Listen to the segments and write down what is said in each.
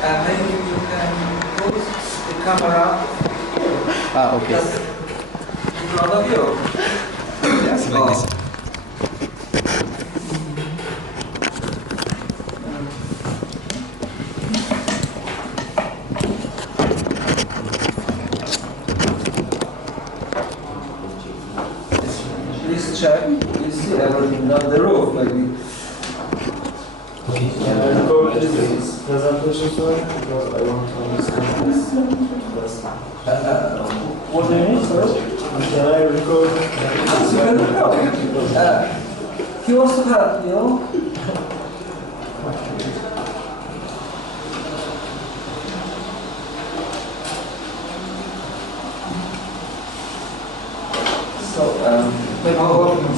Maybe you can put the camera. Okay. In front of you. Yes, like this. Please check. You see everything on the roof, maybe. Okay. Record this presentation, sorry, because I want to understand this. What do you mean, sorry? Can I record? He wants to help you.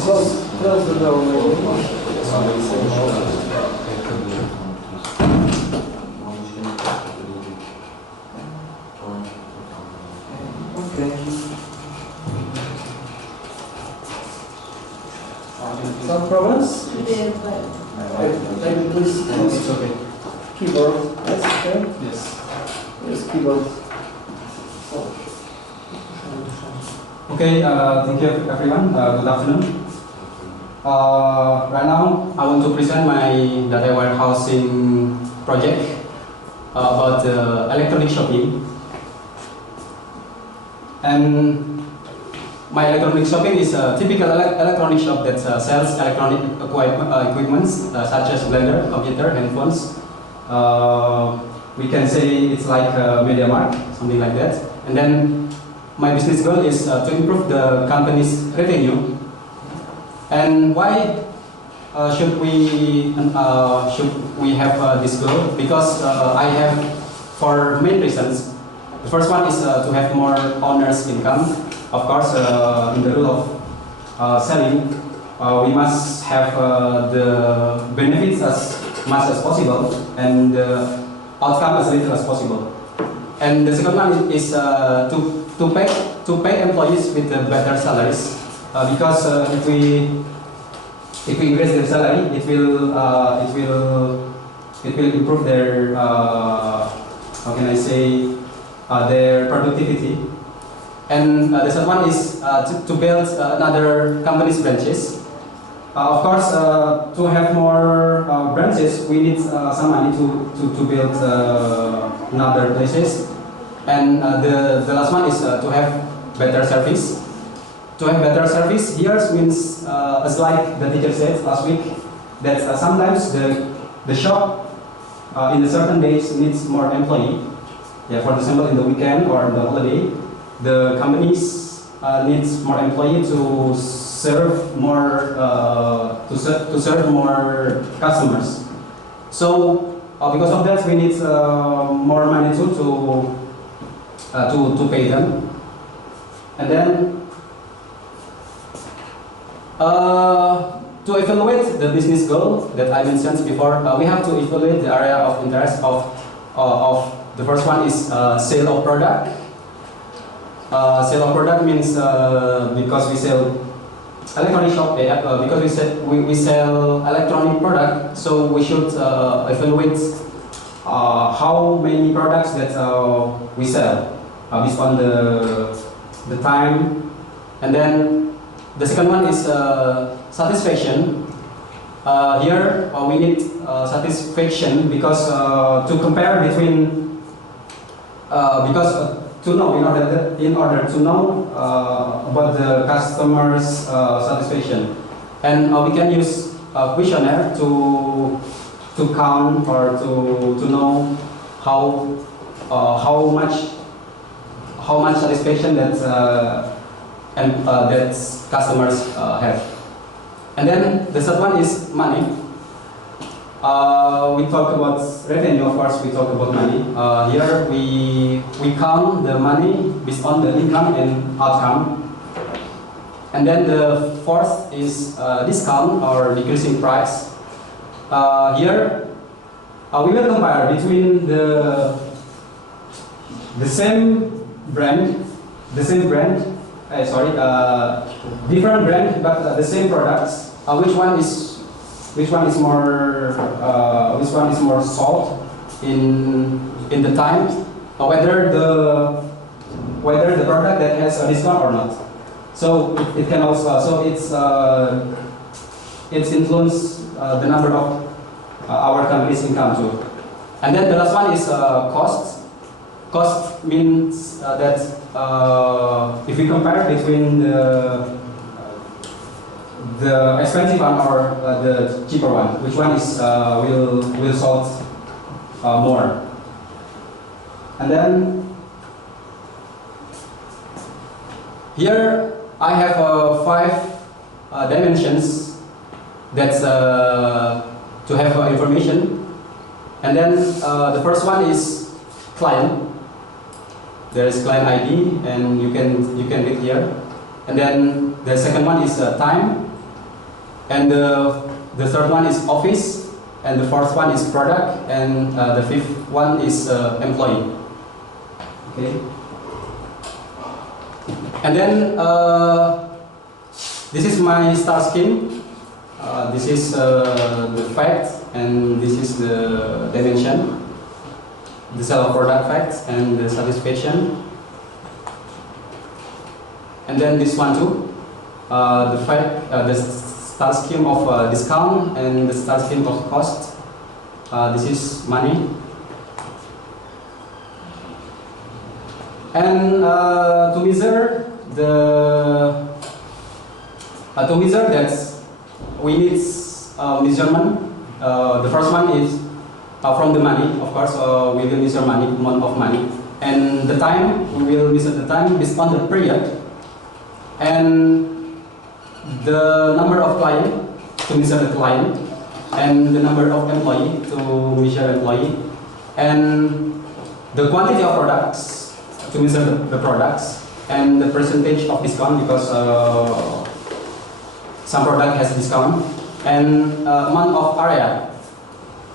So, close the door. Okay. Some problems? Maybe please. It's okay. Keyboard. Yes, okay. Yes. Yes, keyboard. Okay, thank you everyone. Good afternoon. Right now, I want to present my data warehousing project about electronic shopping. And my electronic shopping is a typical electronic shop that sells electronic equipments such as blender, computer, handphones. We can say it's like a media mart, something like that. And then my business goal is to improve the company's revenue. And why should we have this goal? Because I have 4 main reasons. The first one is to have more owners' income. Of course, in the rule of selling, we must have the benefits as much as possible and the outcome as little as possible. And the second one is to pay employees with better salaries, because if we increase their salary, it will improve their how can I say their productivity. And the third one is to build another company's branches. Of course, to have more branches, we need some money to build another places. And the last one is to have better service. To have better service here means, as like the teacher said last week, that sometimes the shop in the certain days needs more employee. Yeah, for example, in the weekend or the holiday, the companies needs more employee to serve more more customers. So because of that, we need more money to pay them. And then to evaluate the business goal that I mentioned before, we have to evaluate the area of interest of the first one is sale of product. Sale of product means because we sell electronic shop, because we sell electronic product, so we should evaluate how many products that we sell based on the time. And then the second one is satisfaction. Here we need satisfaction because to compare between to know in order to know about the customer's satisfaction, and we can use a questionnaire to count or to know how much satisfaction that that customers have. And then the third one is money. We talk about revenue, of course, we talk about money. Here we count the money based on the income and outcome. And then the fourth is discount or decreasing price. Here we will compare between the same brand, different brand but the same products. Which one is more sold in the time, whether the product that has a discount or not. So it can also it's influence the number of our company's income too. And then the last one is cost. Cost means that if we compare between the expensive one or the cheaper one, which one is will sold more. And then here I have 5 dimensions that's to have information. And then the first one is client. There is client ID, and you can read here. And then the second one is time, and the third one is office, and the fourth one is product, and the fifth one is employee. Okay. And then this is my star scheme. This is the fact, and this is the dimension. The sale of product facts and the satisfaction. And then this one too, the fact, the star scheme of discount and the star scheme of cost. This is money. And to measure that we need measurement. The first one is from the money, of course. We will measure money, amount of money, and the time. We will measure the time based on the period, and the number of client to measure the client, and the number of employee to measure employee, and the quantity of products to measure the products, and the percentage of discount because some product has discount, and amount of area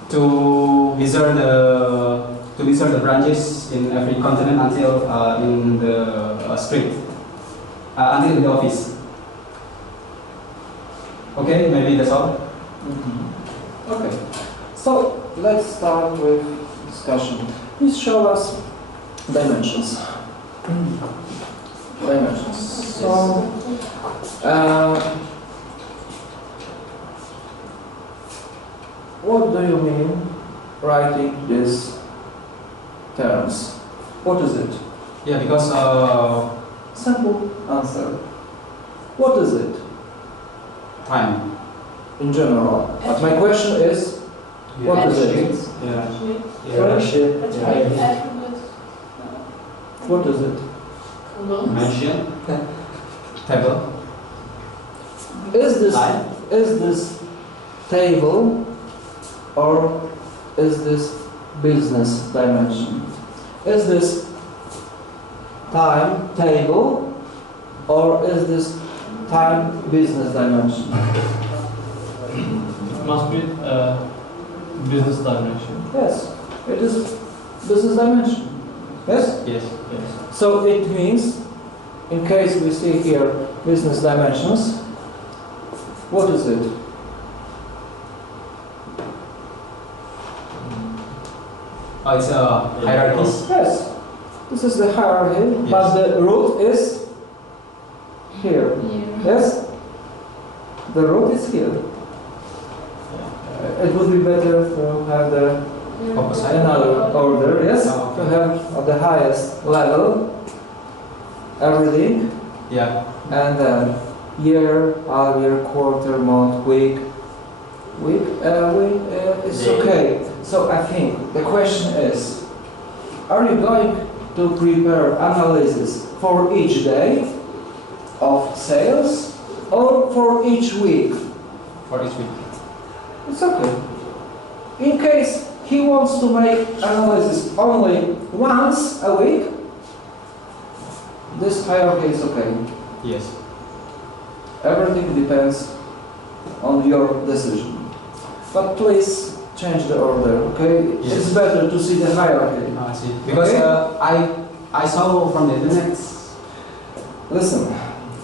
to measure the branches in every continent until in the street, until in the office. Okay, maybe that's all. Okay. So let's start with discussion. Please show us dimensions. Dimensions. So what do you mean writing these terms? What is it? Yeah, because Simple answer. What is it time. in general? But my question is, what is it? Yeah. Friendship. What is it? Mention. Table. Is this table or is this business dimension? Is this time table or is this time business dimension? It must be business dimension. Yes, it is business dimension. Yes? Yes. Yes. So it means, in case we see here business dimensions, what is it? Oh, it's hierarchies. Yes, this is the hierarchy, Yes. but the root is here. Yes? The root is here. It would be better to have the Opposite. another order, yes? Oh, okay. To have at the highest level everything, Yeah. and then year, half year, quarter, month, week. It's Day. okay. So I think the question is, are you going to prepare analysis for each day of sales or for each week? For each week. It's okay. In case he wants to make analysis only once a week, this hierarchy is okay. Yes. Everything depends on your decision. But please change the order, okay? Yes. It's better to see the hierarchy. I see. Because Okay. I saw from the internet. Listen,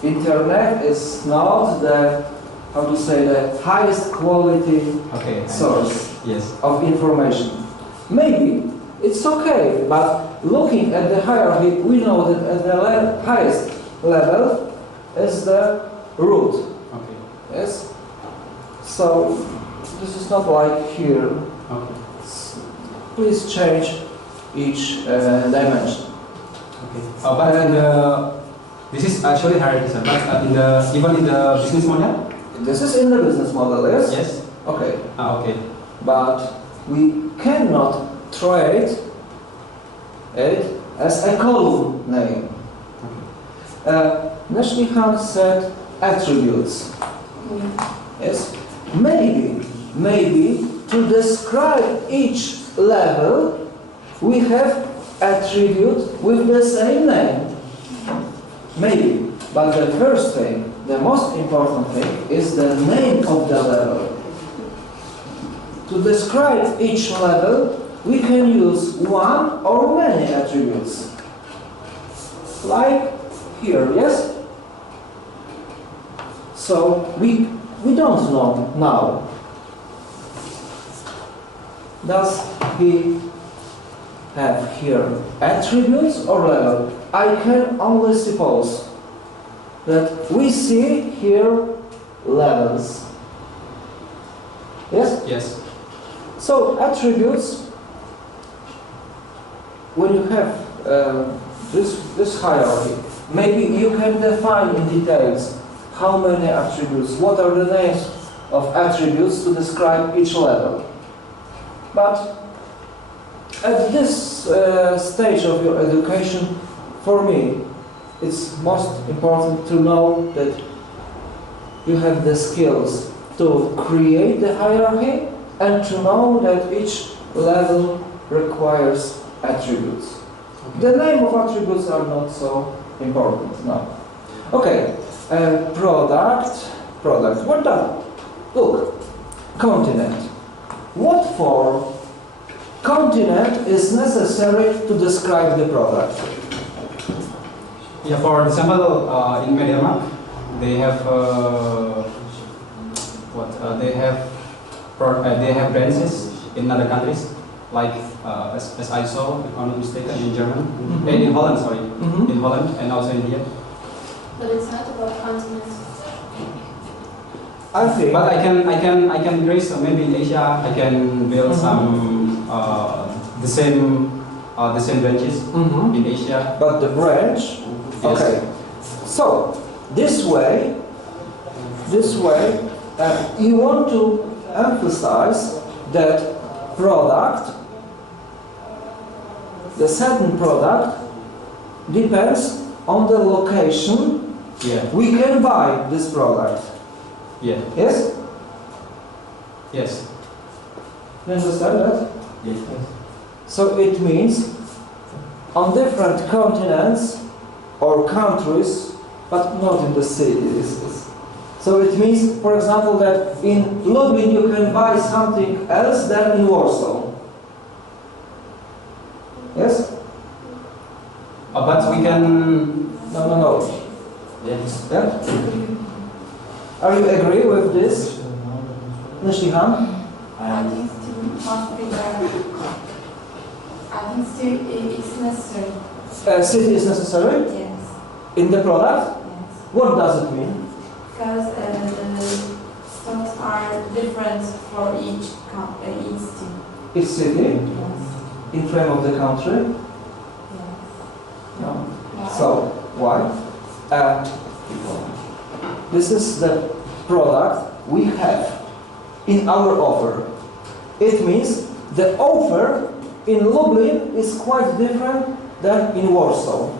internet is not the, how to say, the highest quality Okay. source Yes. of information. Maybe it's okay, but looking at the hierarchy, we know that at the highest level is the root. Okay. Yes? So this is not like here. Okay. Please change each dimension. Okay. But in this is actually hierarchy, sir. But even in the business model. This is in the business model, yes? Yes. Okay. Okay. But we cannot trade it as a column name. Nashlihan said attributes. Yes? Maybe to describe each level we have attribute with the same name. Maybe. But the first thing, the most important thing, is the name of the level. To describe each level, we can use one or many attributes. Like here, yes? So we don't know now. Does he have here attributes or level? I can only suppose that we see here levels. Yes? Yes. So attributes, when you have this hierarchy, maybe you can define in details how many attributes, what are the names of attributes to describe each level. But at this stage of your education, for me, it's most important to know that you have the skills to create the hierarchy and to know that each level requires attributes. Okay. The name of attributes are not so important now. Okay, product. What does? Look, continent. What for continent is necessary to describe the product? Yeah, for example, in MediaMarkt, they have they have branches in other countries, like as I saw, if I'm not mistaken, in Germany, and in Holland, sorry, in Holland, and also in here. But it's not about continents. I think. But I can trace maybe in Asia. I can build some the same branches in Asia. But the branch. Yes. Okay. So this way, you want to emphasize that product, the certain product, depends on the location. Yeah. We can buy this product. Yeah. Yes? Yes. You understand that? Yes. So it means on different continents or countries, but not in the cities. So it means, for example, that in Lublin you can buy something else than in Warsaw. Yes? But we can. No. Yes. Yeah? Are you agree with this, Nishlihan? I think still must be there. I think still it's necessary. City is necessary Yes. in the product? Yes. What does it mean? Because the stocks are different for each city. Each city Yes. in frame of the country? Yes. No. Why? So, why? This is the product we have in our offer. It means the offer in Lublin is quite different than in Warsaw.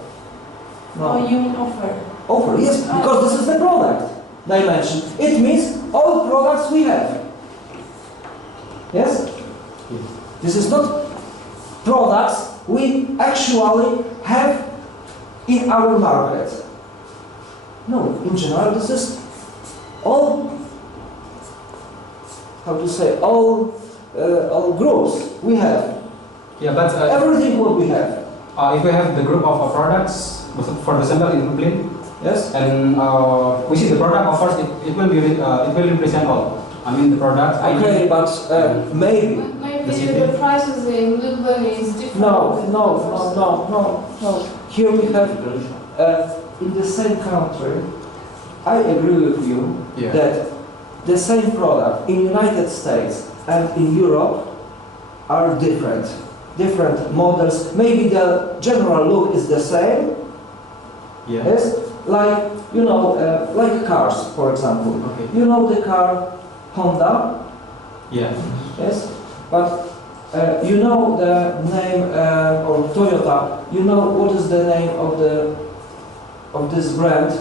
Oh, you mean offer? Offer, yes, because this is the product dimension. It means all products we have. Yes? This is not products we actually have in our market. No, in general, this is all, how to say, all groups we have. Yeah, but Everything what we have. if we have the group of products, for example, in Brooklyn, Yes? and we see the product, of course, it will represent all. I mean the product. Okay, but maybe. Maybe the maybe city? the prices in Lublin is different. No, than no, the no, first no, no, no. Here we have, in the same country, I agree with you Yeah. that the same product in United States and in Europe are different. Different models. Maybe the general look is the same. Yeah. Yes, like, you know, like cars, for example. Okay. You know the car Honda? Yeah. Yes, but you know the name or Toyota. You know what is the name of this brand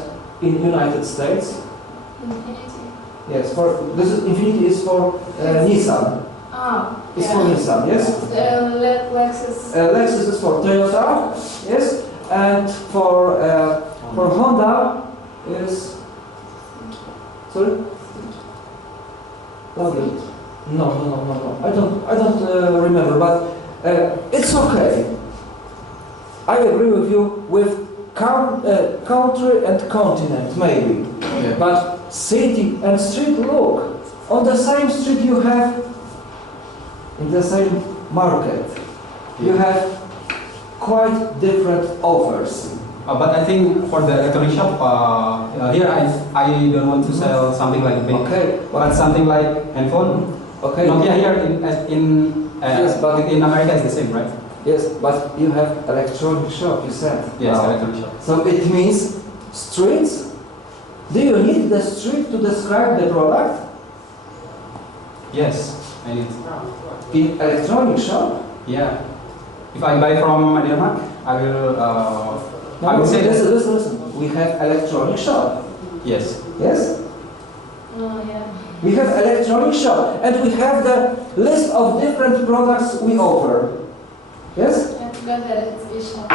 in United States? Infinity. Yes, for this is Infinity is for Nissan. Ah, It's yeah. for Nissan. Yes. Lexus. Lexus is for Toyota. Yes, and for Honda is sorry. Lovely. No. I don't remember, but it's okay. I agree with you with country and continent, maybe. Yeah. But city and street, look, on the same street you have, in the same market, you have quite different offers. But I think for the electronic shop, here I don't want to sell something like big, Okay, but something like handphone. okay. Nokia here Yes, but- in America is the same, right? Yes, but you have electronic shop, you said. Yes, Now. electronic shop. So it means streets. Do you need the street to describe the product? Yes, I need. In electronic shop? Yeah. If I buy from Denmark, I will. I will say listen. We have electronic shop. yes. Yes? Oh, yeah. We have electronic shop and we have the list of different products we offer. Yes? I forgot that it's Bishop.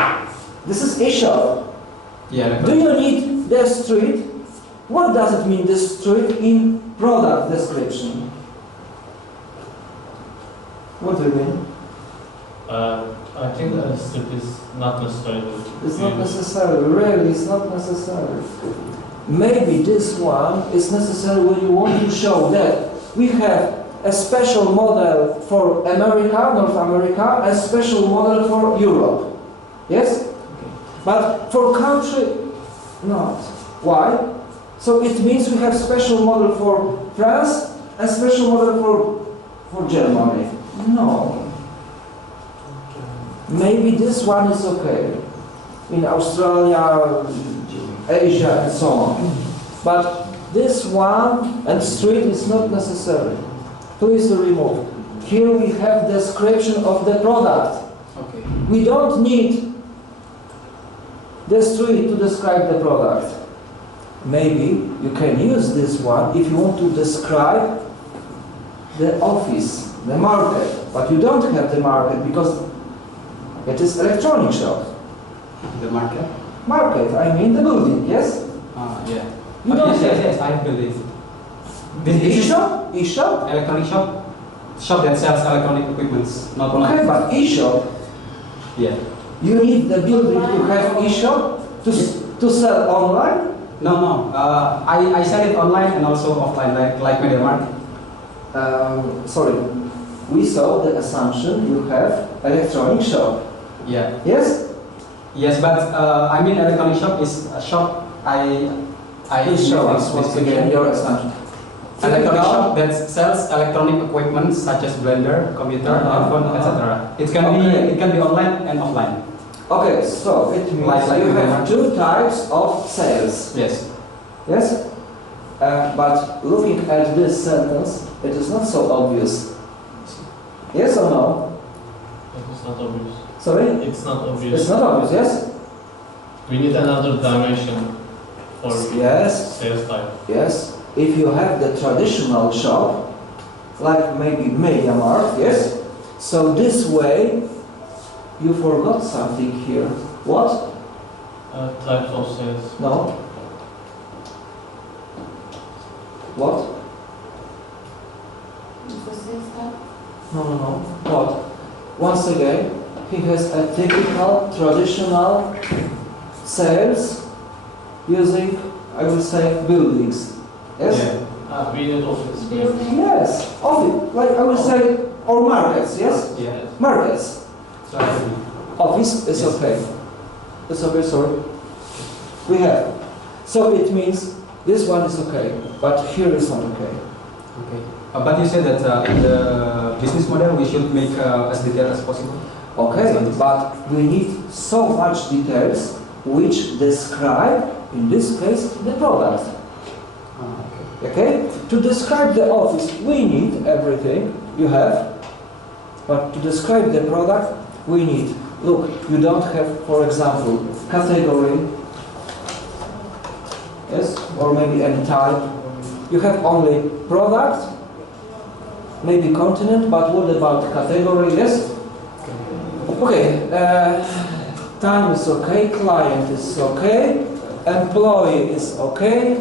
This is e-shop. Yeah. Do Electronic. you need the street? What does it mean, the street in product description? What do you mean? I think that a strip is not necessary. It's not necessary, really, it's not necessary. Maybe this one is necessary when you want to show that we have a special model for America, North America, a special model for Europe. Yes? But for country, not. Why? So it means we have special model for France and special model for Germany. No. Maybe this one is okay. In Australia, Asia and so on. But this one and street is not necessary. Please remove. Here we have description of the product. Okay. We don't need the street to describe the product. Maybe you can use this one if you want to describe the office, the market, but you don't have the market because it is electronic shop. The market. Market, I mean the building, yes? Yeah. You don't yes, have yes, I believe. the This is e-shop? E-shop? electronic shop. Shop that sells electronic equipments, not Okay, but e-shop, Yeah. you need the building to have e-shop to sell online? No. I sell it online and also offline, like MediaMarkt. Sorry, we saw the assumption you have electronic shop, Yeah. yes? Yes, but I mean electronic shop is a shop I Please show us once basically again your assumption. electronic shop that sells electronic equipment such as blender, computer, handphone, etc. It can Okay. be online and offline. Okay, so it means Like you the have market. two types of sales, Yes. yes? But looking at this sentence, it is not so obvious. Yes or no? It's not obvious. Sorry? It's not obvious. It's not obvious, yes? We need another dimension for Yes, sales type. yes. If you have the traditional shop, like maybe MediaMarkt, yes? So this way, you forgot something here. What? Types of sales. No? What? It's the sales type. No. What? Once again, he has a typical, traditional sales using, I will say, buildings. Yes? Yeah. We need office. Building. Yes, office. Like I will say, or markets, yes? Yeah. Markets. So I agree. Office is Yes. okay. It's okay, sorry. We have. So it means this one is okay, but here is not okay. Okay. But you said that in the business model we should make as detailed as possible. Okay, So this- but we need so much details which describe, in this case, the product. Okay. Okay? To describe the office, we need everything you have, but to describe the product, we need, look, you don't have, for example, category, yes, or maybe any type. You have only product, maybe continent, but what about category, yes? Okay, time is okay, client is okay, employee is okay,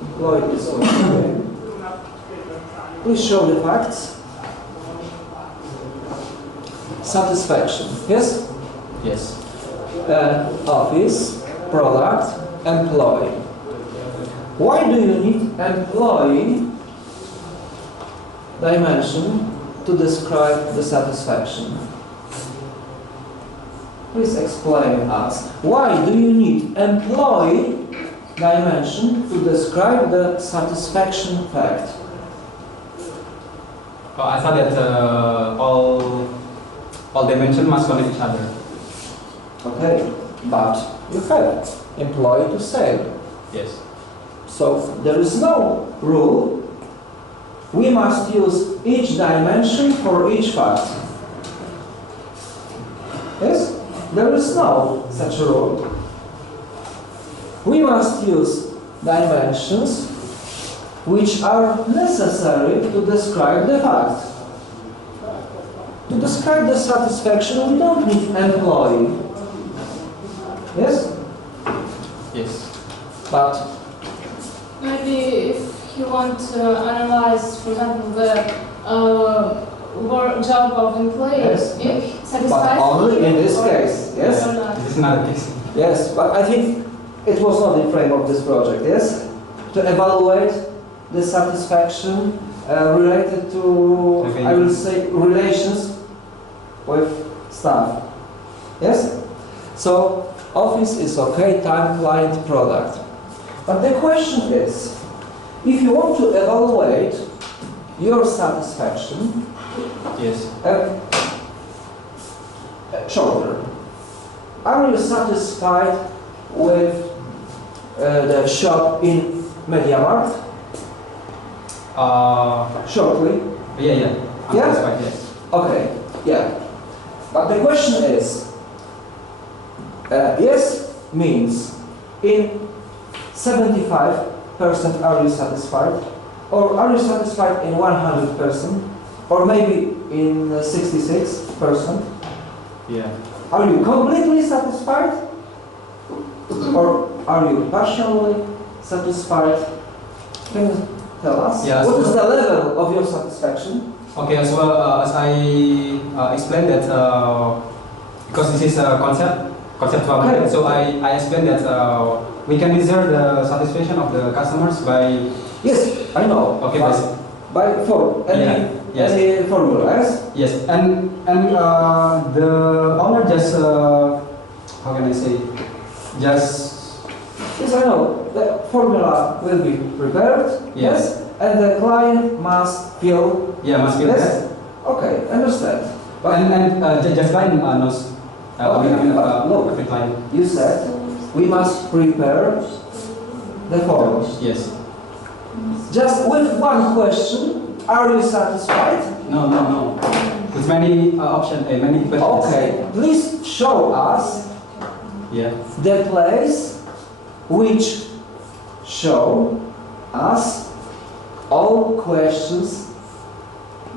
employee is okay. Please show the facts. Satisfaction, yes? Yes. Office, product, employee. Why do you need employee dimension to describe the satisfaction? Please explain us. Why do you need employee dimension to describe the satisfaction fact? Oh, I thought that all dimensions must connect each other. Okay, but you have employee to sale. Yes. So there is no rule. We must use each dimension for each fact. Yes? There is no such a rule. We must use dimensions which are necessary to describe the fact. To describe the satisfaction, we don't need employee. Yes? Yes. But Maybe if you want to analyze, for example, the work job of employee, Yes. it satisfies but only in you this or- case, yes? or not. This is not the case. Yes, but I think it was not the frame of this project, yes? To evaluate the satisfaction related to, Okay. I will say, relations with staff. Yes? So, office is okay, time, client, product. But the question is, if you want to evaluate your satisfaction, Yes. shorter. Are you satisfied with the shop in MediaMarkt? Shortly. Yeah. I'm Yeah? satisfied, yes. Okay, yeah. But the question is, yes means in 75% are you satisfied? Or are you satisfied in 100%? Or maybe in 66%? Yeah. Are you completely satisfied? Or are you partially satisfied? Can you tell us? Yeah, What is so- the level of your satisfaction? Okay, as well as I explained that because this is a conceptual Okay. method, so I explained that we can measure the satisfaction of the customers by Yes, I know. Okay, But but- by for any Yeah, yes. any formula, yes? yes, and the owner just how can I say just Yes, I know. The formula will be prepared. Yes. And the client must fill. must be Yes. Okay, understand. But and just client knows. Okay, but look. every client. you said we must prepare the formula. Yes. Just with one question, are you satisfied? No. With many options, many questions. Okay, please show us Yeah. the place which show us all questions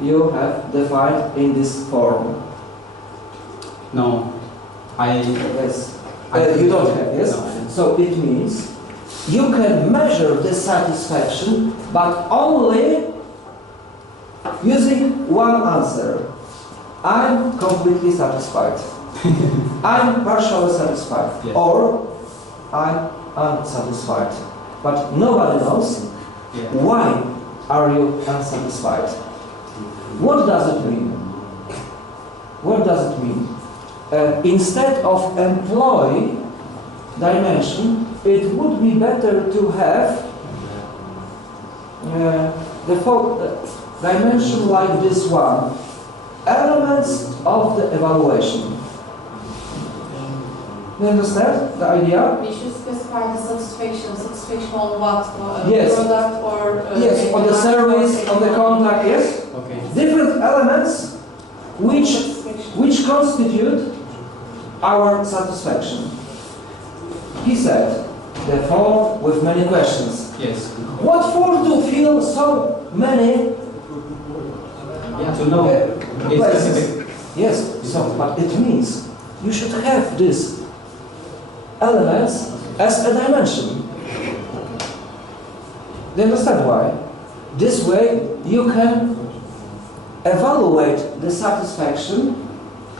you have defined in this form. No. Yes. You don't have, yes? No. So it means you can measure the satisfaction, but only using one answer. I'm completely satisfied. I'm partially satisfied. Yes. Or I'm unsatisfied. But nobody knows Yeah. why are you unsatisfied? What does it mean? What does it mean? Instead of employee dimension, it would be better to have the dimension like this one. Elements of the evaluation. You understand the idea? We should specify the satisfaction. Satisfaction on what? Yes. Product or Yes, on the service, on the contact, yes. Okay. Different elements which constitute our satisfaction. He said, the form with many questions. Yes. What for to fill so many Yeah, to know a places? specific. Yes, so, but it means you should have these elements as a dimension. Do you understand why? This way you can evaluate the satisfaction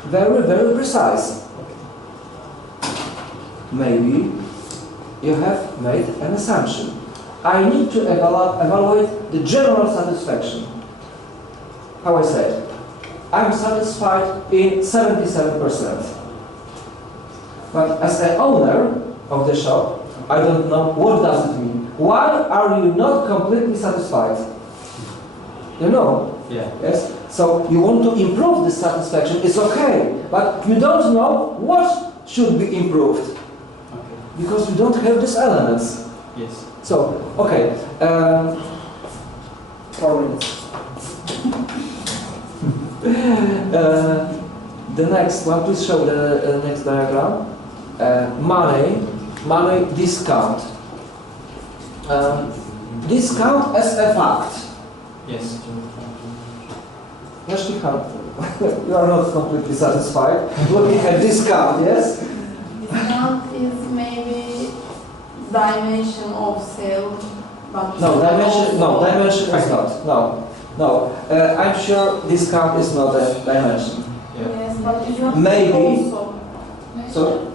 very, very precise. Maybe you have made an assumption. I need to evaluate the general satisfaction. How I said, I'm satisfied in 77%. But as the owner of the shop, I don't know what does it mean. Why are you not completely satisfied? You know? Yeah. Yes? So you want to improve this satisfaction, it's okay. But you don't know what should be improved. Okay. Because you don't have these elements. Yes. So, okay. 4 minutes. The next one, please show the next diagram. Money discount. Discount as a fact. Yes. You are not completely satisfied looking at discount, yes? Discount is maybe dimension of sale. But Dimension is not. No. I'm sure discount is not a dimension. Yeah. Yes, but it's not Maybe. also. So,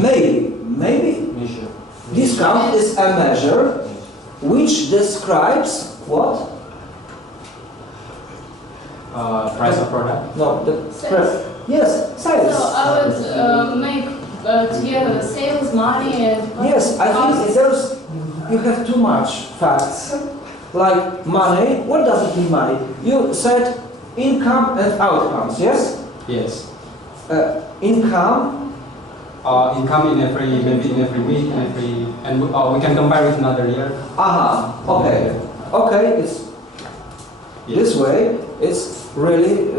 maybe Measure. discount is a measure which describes what? Price of product. No, the Sales. yes, sales. So I would make together sales, money, and Yes, I think costs. you have too much facts. Like money, what does it mean money? You said income and outcomes, yes? Yes. Income, Income in maybe in every week, and we can compare with another year. okay. Okay, it's Yes. this way, it's really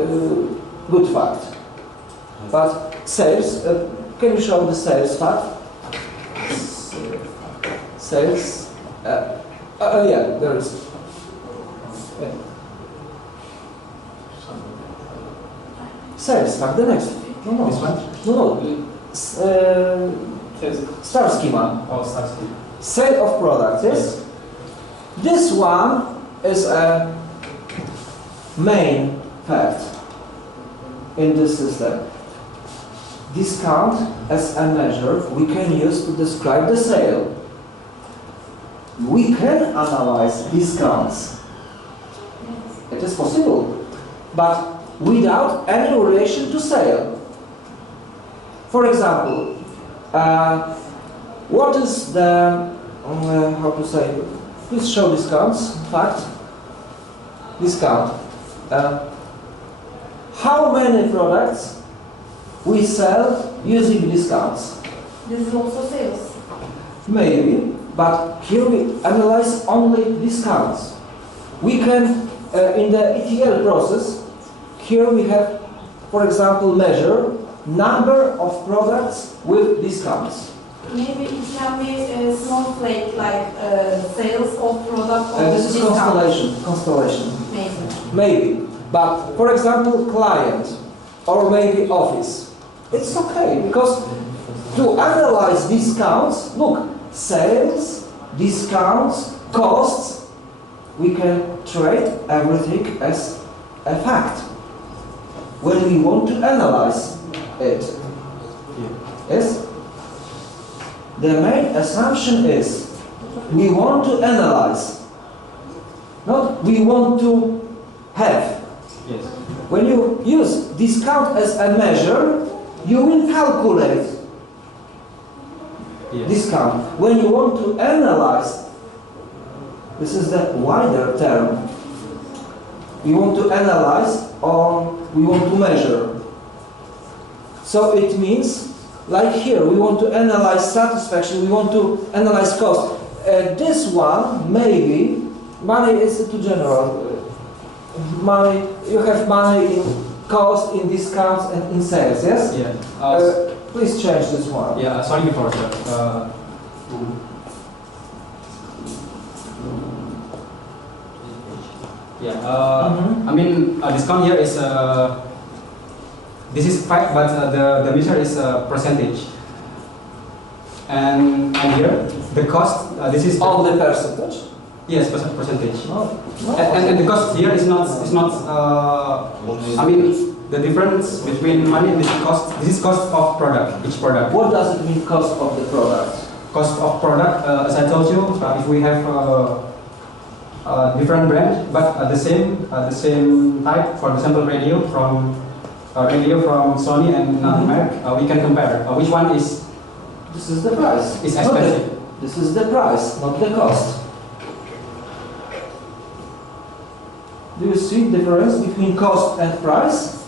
good fact. But sales, can you show the sales fact? Sales, yeah, there is. Yeah. Sales fact, the next. No. This one? No. Star schema. Oh, stars. Sale of products, yes? This one is a main fact in this system. Discount as a measure we can use to describe the sale. We can analyze discounts. It is possible, but without any relation to sale. For example, what is the, how to say, please show discounts, fact, discount. How many products we sell using discounts? This is also sales. Maybe, but here we analyze only discounts. We can, in the ETL process, here we have, for example, measure number of products with discounts. Maybe it can be a snowflake like sales of product or This is discount. constellation. Maybe. Maybe. But, for example, client or maybe office. It's okay, because to analyze discounts, look, sales, discounts, costs, we can treat everything as a fact when we want to analyze it. Yes? The main assumption is we want to analyze. not we want to have. Yes. When you use discount as a measure, you will calculate Yes. discount. When you want to analyze, this is the wider term. We want to analyze or we want to measure. So it means, like here, we want to analyze satisfaction, we want to analyze cost. This one, maybe, money is too general. Money, you have money in cost, in discounts, and in sales, yes? Yeah. Please change this one. Yeah. Sorry before, sir. Yeah. I mean, discount here is this is fact, but the measure is percentage. And here the cost. This is All the percentage? yes, percentage. No. And the cost here is not I mean the difference between money and this is cost of product, each product. What does it mean, cost of the product? Cost of product, as I told you, if we have different brand but the same type, for example radio from Sony and another Merc, we can compare which one is This is the price. It's Not expensive. This is the price, not the cost. Do you see the difference between cost and price?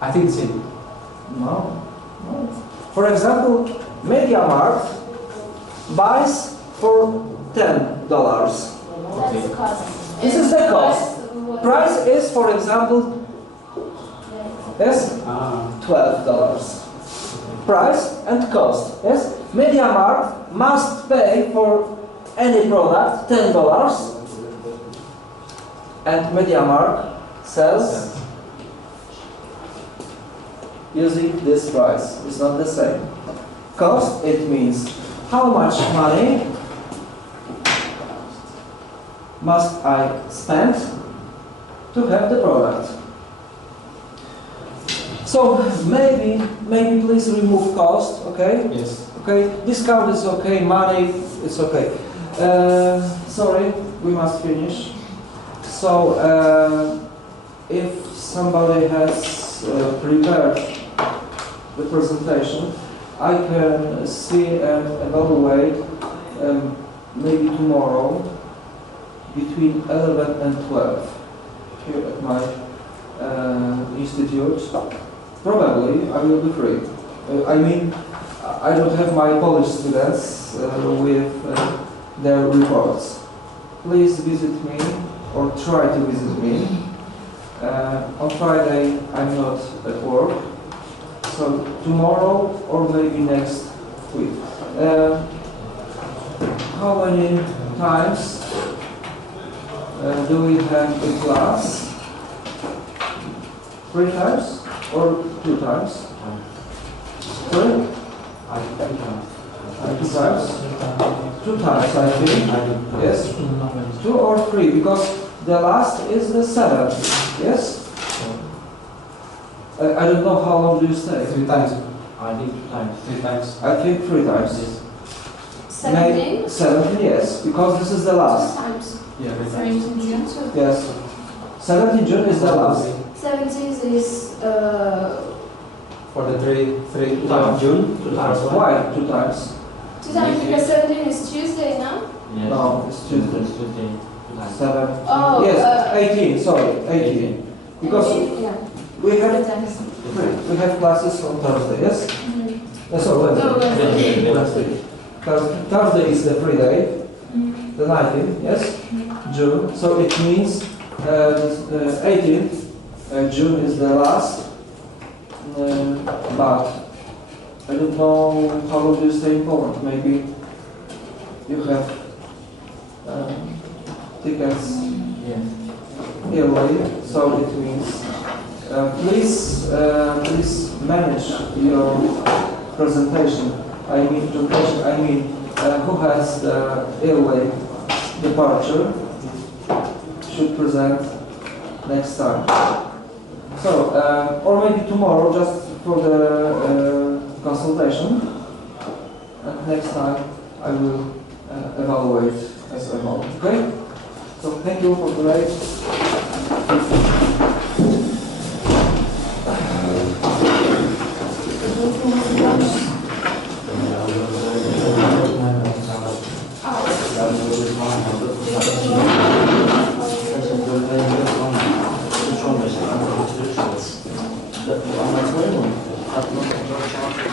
I think the same. No. No. For example, MediaMarkt buys for $10. That's the cost. This is the cost. Price is, for example, yes, $12. Price and cost. Yes, MediaMarkt must pay for any product $10, and MediaMarkt sells using this price. It's not the same. Cost, it means how much money must I spend to have the product. So maybe please remove cost, okay? Yes. Okay, discount is okay, money is okay. Sorry, we must finish. So if somebody has prepared the presentation, I can see and evaluate maybe tomorrow between 11 and 12 here at my institute. Probably I will be free. I mean, I don't have my Polish students with their reports. Please visit me or try to visit me. On Friday I'm not at work, so tomorrow or maybe next week. How many times do we have a class? 3 times or 2 times? Sorry? 2 times? 2 times, I think. Yes? 2 or 3, because the last is the 7th. Yes? I don't know how long do you stay? 3 times. I think 2 times. 3 times. I think 3 times. 17? 17, yes, because this is the last. Times. Yeah, 3 times. 17 June. So Yes. 17 June is the last. 17th is For the 3 times. June. 2 times. Why 2 times? 2 times because 17 is Tuesday now. Yes. No, it's Tuesday. It's Tuesday. 2 times. 7. Oh, Yes, 18, sorry, 18. Because yeah. we have Times. we have classes on Thursday, yes? Sorry, Wednesday. No, Wednesday. Wednesday. Thursday is the free day, the 19th, yes? June. So it means 18th June is the last. But I don't know how long do you stay in Poland. Maybe you have tickets Yes. yearly, so it means please manage your presentation. I mean who has the yearly departure should present next time. So or maybe tomorrow just for the consultation. And next time I will evaluate as a whole. Okay? So thank you for today. Oh.